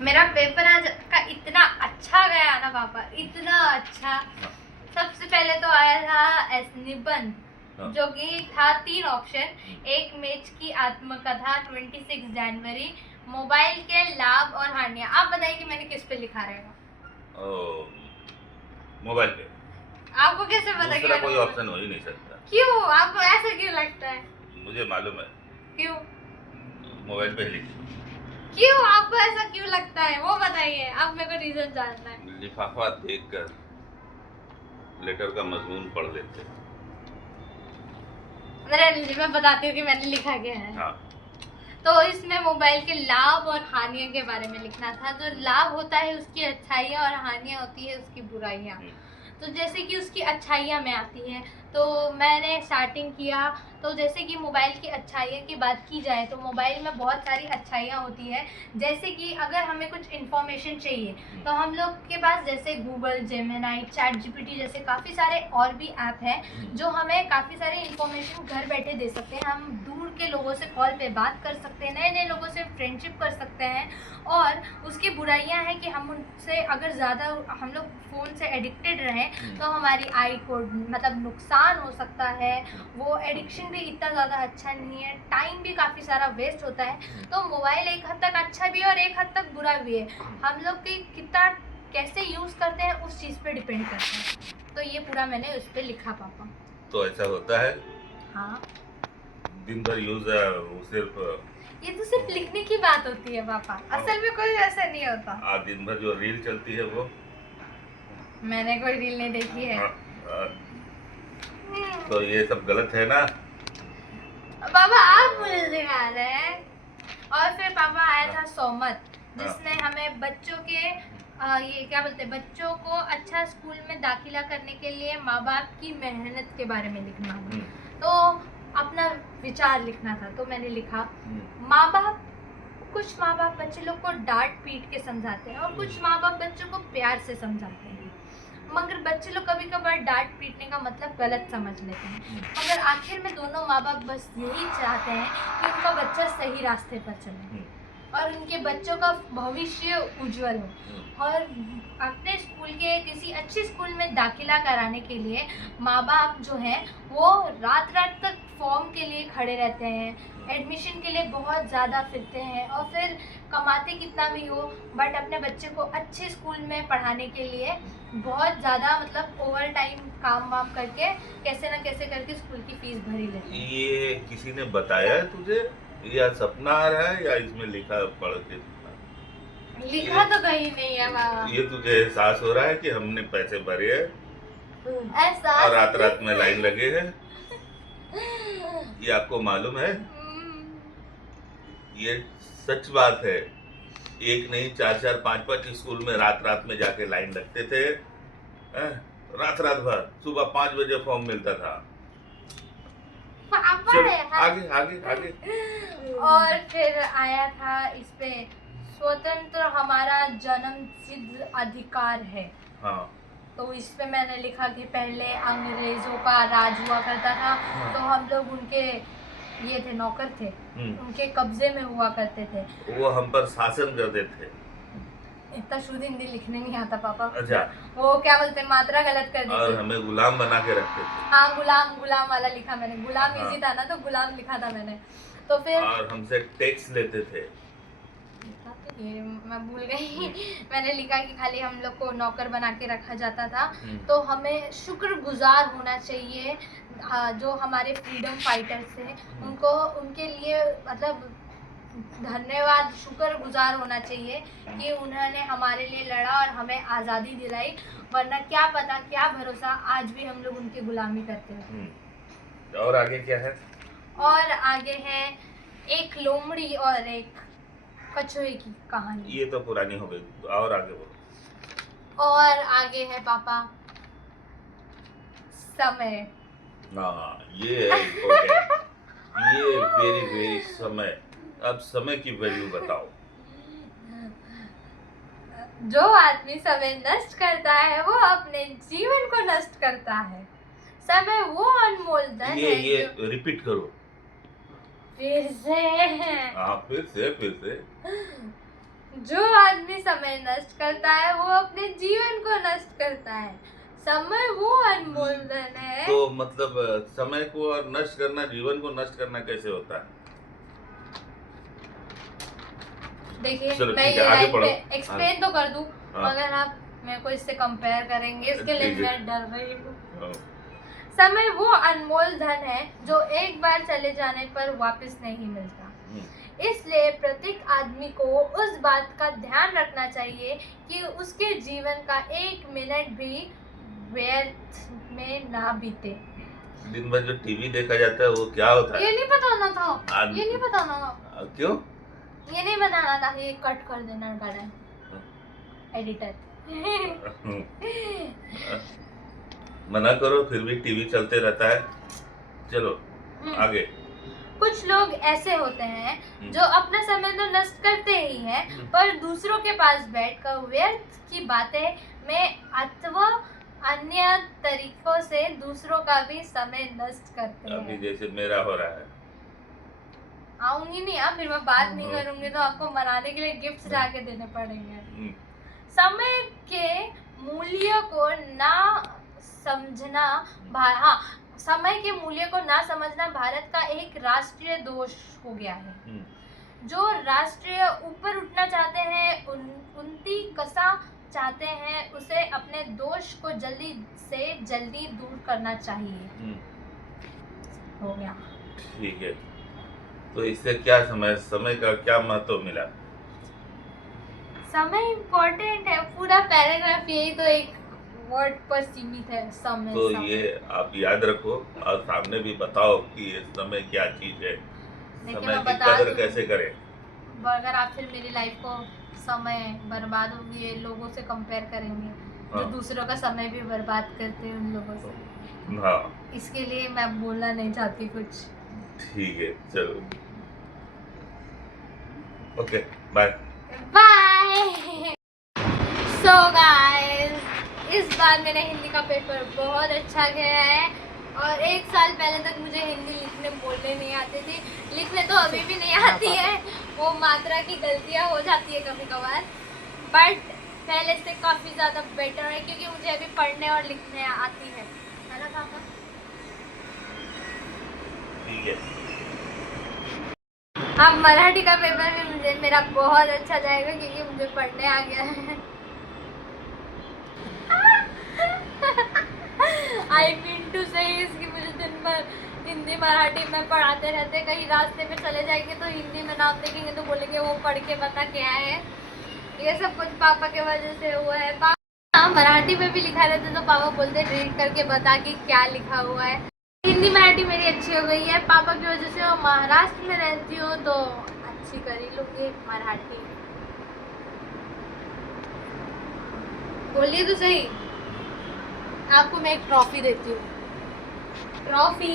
मेरा पेपर आज का इतना अच्छा गया ना पापा, इतना अच्छा। सबसे पहले तो आया था एस निबंध, जो कि था 3 ऑप्शन। एक मैच की आत्मकथा, 26 जनवरी, मोबाइल के लाभ और हानियां। आप बताइए कि मैंने किस पे लिखा रहेगा। मोबाइल पे। आपको कैसे पता? दूसरा कोई ऑप्शन हो ही नहीं सकता। क्यों? आपको ऐसा क्यों लगता है? मुझे मालूम है। क्यों? मोबाइल पे ही लिखी। क्यों आपको ऐसा क्यों लगता है, वो बताइए। अब मेरे को रीजन जानना है। लिफाफा देखकर लेटर का मजमून पढ़ लेते। मैं बताती हूँ कि मैंने लिखा क्या है। हाँ। तो इसमें मोबाइल के लाभ और हानियों के बारे में लिखना था। जो लाभ होता है उसकी अच्छाइयाँ और हानियाँ होती है उसकी बुराइयाँ। तो जैसे कि उसकी अच्छाइयाँ में आती है, तो मैंने स्टार्टिंग किया। तो जैसे कि मोबाइल की अच्छाइयों की बात की जाए तो मोबाइल में बहुत सारी अच्छाइयाँ होती है। जैसे कि अगर हमें कुछ इन्फॉर्मेशन चाहिए तो हम लोग के पास जैसे गूगल, जेमिनाई, चैट जीपीटी जैसे काफ़ी सारे और भी ऐप हैं जो हमें काफ़ी सारी इन्फॉर्मेशन घर बैठे दे सकते हैं। हम दूर के लोगों से कॉल पे बात कर सकते हैं, नए नए लोगों से फ्रेंडशिप कर सकते हैं। और उसकी बुराइयां हैं कि हम उनसे अगर ज़्यादा हम लोग फ़ोन से एडिक्टेड रहें तो हमारी आई को मतलब नुकसान हो सकता है। वो एडिक्शन भी इतना ज़्यादा अच्छा नहीं है, टाइम भी काफ़ी सारा वेस्ट होता है। तो मोबाइल एक हद तक अच्छा भी है और एक हद तक बुरा भी है। हम लोग की कितना कैसे यूज़ करते हैं उस चीज़ पे डिपेंड करता है। तो ये पूरा मैंने उस पर लिखा पापा। तो ऐसा होता है। हाँ, दिन भर यूज सिर्फ ये तो सिर्फ लिखने की बात होती है पापा, असल में कोई ऐसा नहीं होता। आज दिन भर जो रील चलती है वो मैंने कोई रील नहीं देखी है। तो ये सब गलत है ना। पापा आप मुझे दिखा रहे हैं। और फिर पापा आया था सोमत, जिसने हमें बच्चों के ये क्या बोलते हैं, बच्चों को अच्छा स्कूल में दाखिला करने के लिए माँ बाप की मेहनत के बारे में लिखना था। तो अपना विचार लिखना था। तो मैंने लिखा, माँ बाप कुछ माँ बाप बच्चे लोग को डांट पीट के समझाते हैं और कुछ माँ बाप बच्चों को प्यार से समझाते हैं। मगर बच्चे लोग कभी कभार डांट पीटने का मतलब गलत समझ लेते हैं। मगर आखिर में दोनों माँ बाप बस यही चाहते हैं कि उनका बच्चा सही रास्ते पर चले और उनके बच्चों का भविष्य उज्जवल हो। और अपने स्कूल के किसी अच्छे स्कूल में दाखिला कराने के लिए माँ बाप जो हैं वो रात रात तक फॉर्म के लिए खड़े रहते हैं, एडमिशन के लिए बहुत ज़्यादा फिरते हैं और फिर कमाते कितना भी हो बट अपने बच्चे को अच्छे स्कूल में पढ़ाने के लिए बहुत ज़्यादा मतलब ओवर टाइम काम वाम करके कैसे ना कैसे करके स्कूल की फीस भरी लेते हैं। ये किसी ने बताया है तुझे या सपना आ रहा है या इसमें लिखा पढ़ के? लिखा तो कहीं नहीं है बाबा। ये तुझे एहसास हो रहा है कि हमने पैसे भरे हैं एहसास और रात रात में लाइन लगे हैं? ये आपको मालूम है? ये सच बात है। एक नहीं, 4-4, 5-5 स्कूल में रात रात में जाके लाइन लगते थे। रात रात भर सुबह 5 बजे फॉर्म मिलता था। चल, आगे आगे आगे। और फिर आया था इस पे, स्वतंत्र हमारा जन्म सिद्ध अधिकार है। हाँ। तो इस पे मैंने लिखा कि पहले अंग्रेजों का राज हुआ करता था। तो हम लोग उनके ये थे, नौकर थे, उनके कब्जे में हुआ करते थे। वो हम पर शासन करते थे। इतना शुद्ध हिंदी लिखने नहीं आता पापा। अच्छा। वो क्या बोलते हैं, मात्रा गलत कर दी और हमें गुलाम बना के रखते थे। हाँ, गुलाम गुलाम वाला लिखा मैंने। गुलाम इजी था ना, तो गुलाम लिखा था मैंने। तो फिर और हमसे टैक्स लेते थे। ये मैं भूल गई। मैंने लिखा कि खाली हम लोग को नौकर बना के रखा जाता था। तो हमें शुक्रगुजार होना चाहिए जो हमारे फ्रीडम फाइटर्स थे, उनको उनके लिए मतलब धन्यवाद, शुक्रगुजार होना चाहिए कि उन्होंने हमारे लिए लड़ा और हमें आज़ादी दिलाई। वरना क्या पता, क्या भरोसा, आज भी हम लोग उनकी गुलामी करते हैं। और आगे क्या है? और आगे है एक लोमड़ी और एक कछुए की कहानी। ये तो पुरानी हो गई, और आगे बोलो। और आगे है पापा समय। ये है इम्पोर्टेंट। ये वेरी वेरी समय। अब समय की वैल्यू बताओ। जो आदमी समय नष्ट करता है वो अपने जीवन को नष्ट करता है। समय वो अनमोल धन है। ये रिपीट करो। फिर से हाँ, फिर से। जो आदमी समय नष्ट करता है वो अपने जीवन को नष्ट करता है। समय वो अनमोल धन है। तो मतलब समय को और नष्ट करना, जीवन को नष्ट करना कैसे होता है? देखिए चलो मैं ठीक ये है, आगे लाइन पढ़ो। पे एक्सप्लेन तो कर दूं, हाँ। मगर आप मेरे को इससे कंपेयर करेंगे, इसके लिए कीजिए। मैं डर रही हूँ। हाँ। समय वो अनमोल धन है जो एक बार चले जाने पर वापस नहीं मिलता। इसलिए प्रत्येक आदमी को उस बात का ध्यान रखना चाहिए कि उसके जीवन का एक मिनट भी व्यर्थ में ना बीते। दिन भर जो टीवी देखा जाता है वो क्या होता है? ये नहीं बताना था, आद- ये नहीं बताना था, क्यों? ये नहीं बताना था, ये कट कर देना गाना एडिटर। मना करो फिर भी टीवी चलते रहता है। चलो आगे। कुछ लोग ऐसे होते हैं जो अपना समय तो नष्ट करते ही हैं, पर दूसरों के पास बैठकर व्यर्थ की बातें में अथवा अन्य तरीकों से दूसरों का भी समय नष्ट करते अभी हैं। जैसे मेरा हो रहा है। आऊंगी नहीं यार, फिर मैं बात नहीं करूंगी तो आपको मनाने के लिए गिफ्ट्स लाके देने पड़ेंगे। समय के मूल्य को ना समझना हाँ, समय के मूल्य को ना समझना भारत का एक राष्ट्रीय दोष हो गया है। जो राष्ट्रीय ऊपर उठना चाहते हैं, उन्नति कसा चाहते हैं, उसे अपने दोष को जल्दी से जल्दी दूर करना चाहिए। हो गया। ठीक है, तो इससे क्या समय का क्या महत्व मिला? समय इम्पोर्टेंट है, पूरा पैराग्राफ यही तो एक वर्ड पर सीमित है, समय। तो समय। ये आप याद रखो और सामने भी बताओ कि ये समय क्या चीज है, समय की कदर कैसे करें। अगर आप फिर मेरी लाइफ को समय बर्बाद होगी लोगों से कंपेयर करेंगे, जो दूसरों का समय भी बर्बाद करते हैं उन लोगों से। हाँ, इसके लिए मैं बोलना नहीं चाहती कुछ। ठीक है, चलो okay, bye bye. So guys, इस बार मेरा हिंदी का पेपर बहुत अच्छा गया है और एक साल पहले तक मुझे हिंदी लिखने बोलने नहीं आती थी, लिखने तो अभी भी नहीं आती है, वो मात्रा की गलतियाँ हो जाती है कभी कभार, बट पहले से काफ़ी ज़्यादा बेटर है क्योंकि मुझे अभी पढ़ने और लिखने आती है ना पापा? ठीक है। अब मराठी का पेपर भी मेरा बहुत अच्छा जाएगा क्योंकि मुझे पढ़ने आ गया है। आई मीन टू से इसकी मुझे दिन भर हिंदी मराठी में पढ़ाते रहते, कहीं रास्ते में चले जाएंगे तो हिंदी में नाम देखेंगे तो बोलेंगे वो पढ़ के बता क्या है। ये सब कुछ पापा के वजह से हुआ है। पापा मराठी में भी लिखा रहता तो पापा बोलते रीड करके बता कि क्या लिखा हुआ है। हिंदी मराठी मेरी अच्छी हो गई है पापा की वजह से, मैं महाराष्ट्र में रहती हूँ तो अच्छी कर ही लूँगी मराठी। बोलिए तो सही, आपको मैं एक ट्रॉफी देती हूँ। ट्रॉफी